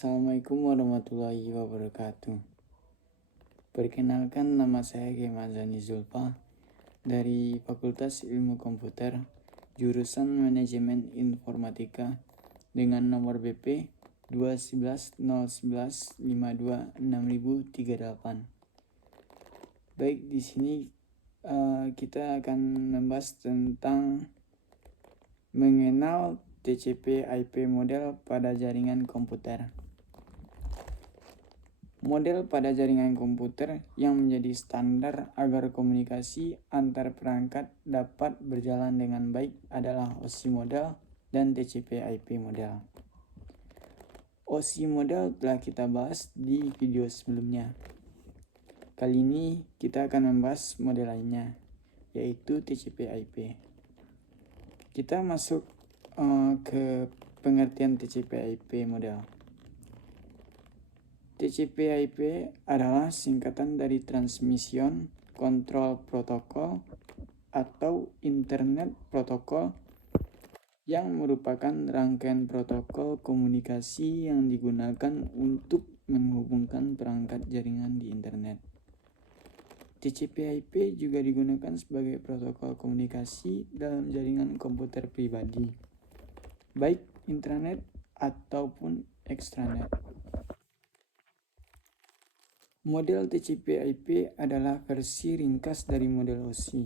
Assalamualaikum warahmatullahi wabarakatuh. Perkenalkan, nama saya Kemal Zani Zulfa dari Fakultas Ilmu Komputer, jurusan Manajemen Informatika dengan nomor BP 21101152638. Baik, di sini kita akan membahas tentang mengenal TCP/IP model pada jaringan komputer. Model pada jaringan komputer yang menjadi standar agar komunikasi antar perangkat dapat berjalan dengan baik adalah OSI model dan TCP/IP model. OSI model telah kita bahas di video sebelumnya. Kali ini kita akan membahas model lainnya, yaitu TCP/IP. Kita masuk ke pengertian TCP/IP model. TCP/IP adalah singkatan dari Transmission Control Protocol atau Internet Protocol yang merupakan rangkaian protokol komunikasi yang digunakan untuk menghubungkan perangkat jaringan di internet. TCP/IP juga digunakan sebagai protokol komunikasi dalam jaringan komputer pribadi, baik intranet ataupun extranet. Model TCP/IP adalah versi ringkas dari model OSI.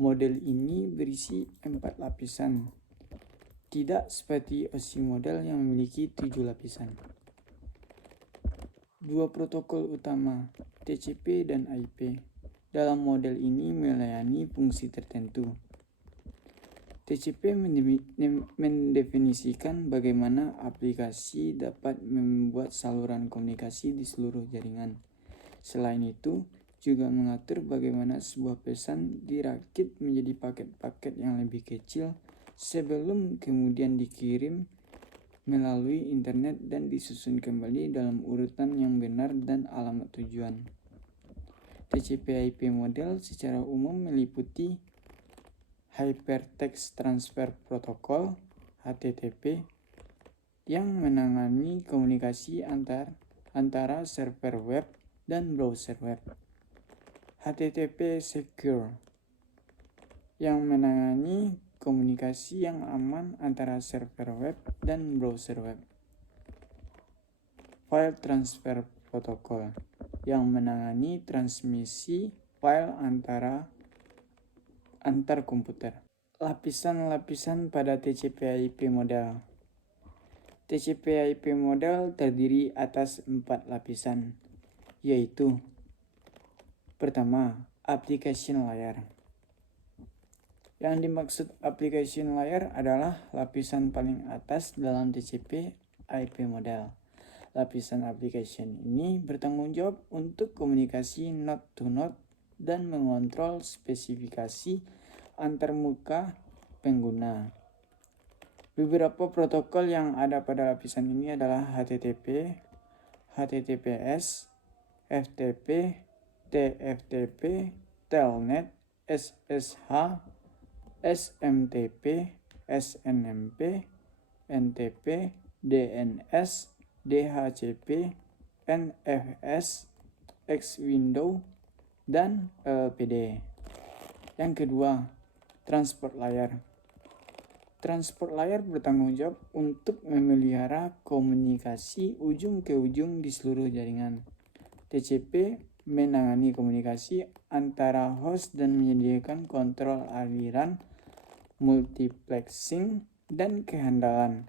Model ini berisi 4 lapisan, tidak seperti OSI model yang memiliki 7 lapisan. Dua protokol utama, TCP dan IP, dalam model ini melayani fungsi tertentu. TCP mendefinisikan bagaimana aplikasi dapat membuat saluran komunikasi di seluruh jaringan. Selain itu, juga mengatur bagaimana sebuah pesan dirakit menjadi paket-paket yang lebih kecil sebelum kemudian dikirim melalui internet dan disusun kembali dalam urutan yang benar dan alamat tujuan. TCP/IP model secara umum meliputi Hypertext Transfer Protocol (HTTP) yang menangani komunikasi antara server web dan browser web. HTTP Secure yang menangani komunikasi yang aman antara server web dan browser web. File Transfer Protocol yang menangani transmisi file antar komputer. Lapisan-lapisan pada TCP/IP model. TCP/IP model terdiri atas 4 lapisan, yaitu: pertama, application layer. Yang dimaksud application layer adalah lapisan paling atas dalam TCP/IP model. Lapisan application ini bertanggung jawab untuk komunikasi node to node dan mengontrol spesifikasi antarmuka pengguna. Beberapa protokol yang ada pada lapisan ini adalah HTTP, HTTPS, FTP, TFTP, Telnet, SSH, SMTP, SNMP, NTP, DNS, DHCP, NFS, X-Window, dan LPD. Yang kedua, transport layer. Transport layer bertanggung jawab untuk memelihara komunikasi ujung ke ujung di seluruh jaringan. TCP menangani komunikasi antara host dan menyediakan kontrol aliran, multiplexing, dan kehandalan.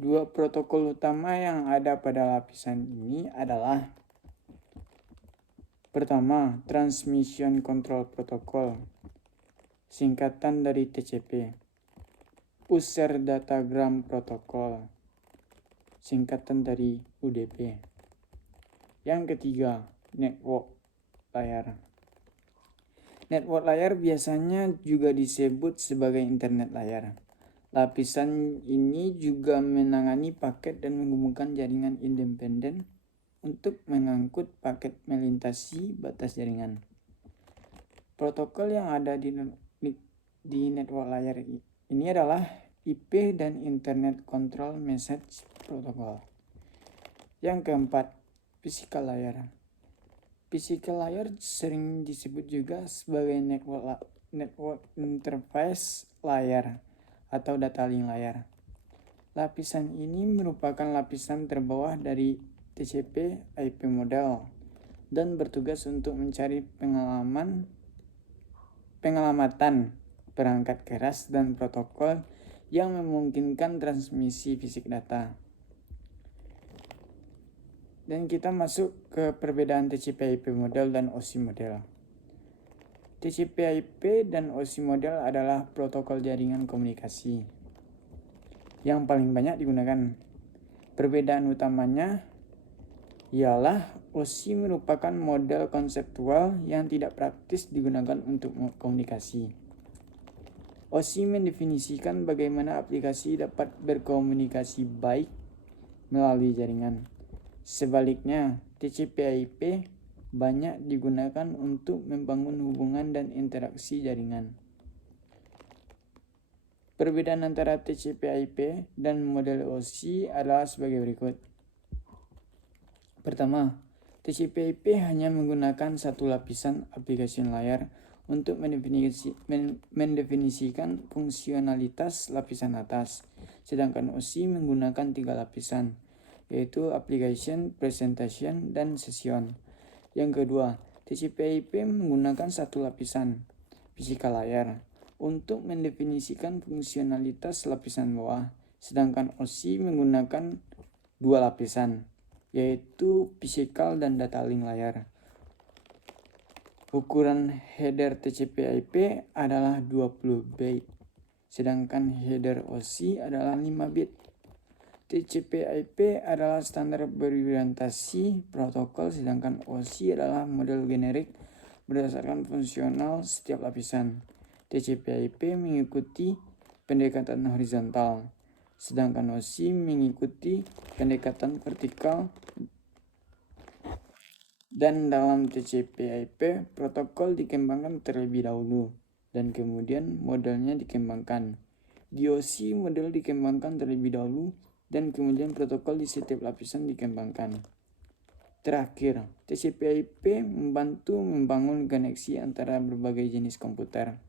Dua protokol utama yang ada pada lapisan ini adalah: pertama, Transmission Control Protocol, singkatan dari TCP. User Datagram Protocol, singkatan dari UDP. Yang ketiga, Network Layer. Network layer biasanya juga disebut sebagai internet layer. Lapisan ini juga menangani paket dan menghubungkan jaringan independen untuk mengangkut paket melintasi batas jaringan. Protokol yang ada di network layer ini adalah IP dan Internet Control Message Protocol. Yang keempat, physical layer. Physical layer sering disebut juga sebagai network interface layer atau data link layer. Lapisan ini merupakan lapisan terbawah dari TCP/IP model dan bertugas untuk mencari pengelamatan perangkat keras dan protokol yang memungkinkan transmisi fisik data. Dan kita masuk ke perbedaan TCP/IP model dan OSI model. TCP/IP dan OSI model adalah protokol jaringan komunikasi yang paling banyak digunakan. Perbedaan utamanya ialah OSI merupakan model konseptual yang tidak praktis digunakan untuk komunikasi. OSI mendefinisikan bagaimana aplikasi dapat berkomunikasi baik melalui jaringan. Sebaliknya, TCP/IP banyak digunakan untuk membangun hubungan dan interaksi jaringan. Perbedaan antara TCP/IP dan model OSI adalah sebagai berikut. Pertama, TCP/IP hanya menggunakan satu lapisan application layer untuk mendefinisikan fungsionalitas lapisan atas, sedangkan OSI menggunakan 3 lapisan, yaitu application, presentation, dan session. Yang kedua, TCP/IP menggunakan satu lapisan, physical layer, untuk mendefinisikan fungsionalitas lapisan bawah, sedangkan OSI menggunakan 2 lapisan, yaitu physical dan data link layer. Ukuran header TCP/IP adalah 20 byte, sedangkan header OSI adalah 5 bit. TCP/IP adalah standar berorientasi protokol, sedangkan OSI adalah model generik berdasarkan fungsional setiap lapisan. TCP/IP mengikuti pendekatan horizontal, sedangkan OSI mengikuti pendekatan vertikal. Dan dalam TCP/IP, protokol dikembangkan terlebih dahulu dan kemudian modelnya dikembangkan. Di OSI, model dikembangkan terlebih dahulu dan kemudian protokol di setiap lapisan dikembangkan. Terakhir, TCP/IP membantu membangun koneksi antara berbagai jenis komputer,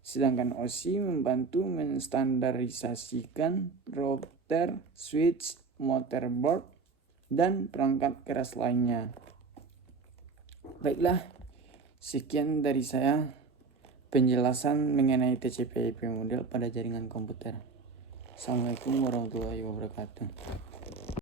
sedangkan OSI membantu menstandarisasikan router, switch, motherboard, dan perangkat keras lainnya. Baiklah, sekian dari saya penjelasan mengenai TCP/IP model pada jaringan komputer. Assalamualaikum warahmatullahi wabarakatuh.